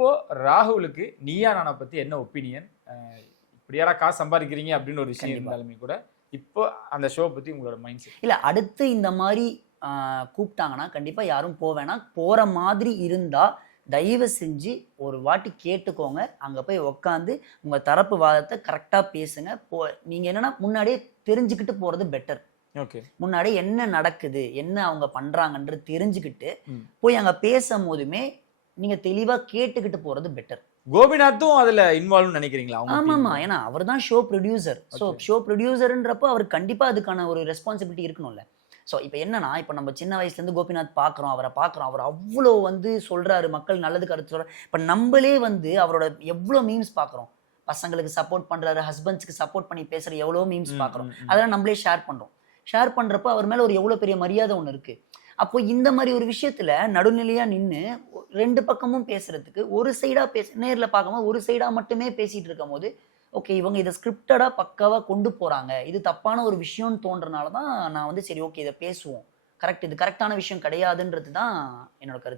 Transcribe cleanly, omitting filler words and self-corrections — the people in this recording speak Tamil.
இப்போ ராகுலுக்கு நீயா நானா பத்தி என்ன ஒப்பீனியன்? இப்படியாரா காசு சம்பாதிக்கிறீங்க அப்படின்னு ஒரு விஷயம் இருந்தாலுமே கூட இப்போ அந்த ஷோ பத்தி உங்களோட மைண்ட் செட்? இல்ல அடுத்து இந்த மாதிரி கூப்பிட்டாங்கன்னா கண்டிப்பா யாரும் போவேனா, போற மாதிரி இருந்தா தயவு செஞ்சு ஒரு வாட்டி கேட்டுக்கோங்க. அங்க போய் உட்காந்து உங்க தரப்பு வாதத்தை கரெக்டா பேசுங்க. நீங்க என்னன்னா முன்னாடியே தெரிஞ்சுக்கிட்டு போறது பெட்டர். ஓகே. முன்னாடி என்ன நடக்குது, என்ன அவங்க பண்றாங்கன்றது தெரிஞ்சுக்கிட்டு போய் அங்க பேசும் போதுமே நீங்க தெளிவா கேட்டுக்கிட்டு போறது பெட்டர். கோபிநாத்தும் அதுல இன்வால்வ் நினைக்கிறீங்களா? ஆமாமா, ஏன்னா அவர் தான் ஷோ ப்ரொடியூசர். ஸோ ஷோ ப்ரொடியூசர்ன்றப்போ அவர் கண்டிப்பா அதுக்கான ஒரு ரெஸ்பான்சிபிலிட்டி இருக்கணும்ல. ஸோ இப்போ என்னன்னா, இப்போ நம்ம சின்ன வயசுலேருந்து கோபிநாத் பார்க்குறோம், அவரை பார்க்குறோம், அவர் அவ்வளோ வந்து சொல்றாரு, மக்கள் நல்லது கருத்து சொல்றாரு. இப்போ நம்மளே வந்து அவரோட எவ்வளோ மீம்ஸ் பார்க்குறோம், பசங்களுக்கு சப்போர்ட் பண்றாரு, ஹஸ்பண்ட்ஸ்க்கு சப்போர்ட் பண்ணி பேசுற எவ்வளோ மீம்ஸ் பார்க்குறோம். அதெல்லாம் நம்மளே ஷேர் பண்றோம். ஷேர் பண்றப்ப அவர் மேல ஒரு எவ்வளோ பெரிய மரியாதை ஒன்று இருக்கு. அப்போ இந்த மாதிரி ஒரு விஷயத்துல நடுநிலையா நின்று ரெண்டு பக்கமும் பேசுறதுக்கு ஒரு சைடா நேர்ல பார்க்கும்போது ஒரு சைடா மட்டுமே பேசிட்டு இருக்கும் போது ஓகே இவங்க இதை ஸ்கிரிப்டடா பக்காவா கொண்டு போறாங்க, இது தப்பான ஒரு விஷயம்னு தோன்றனால தான் நான் வந்து சரி ஓகே இதை பேசுவோம், கரெக்ட், இது கரெக்டான விஷயம் கிடையாதுன்றது தான் என்னோட கருத்து.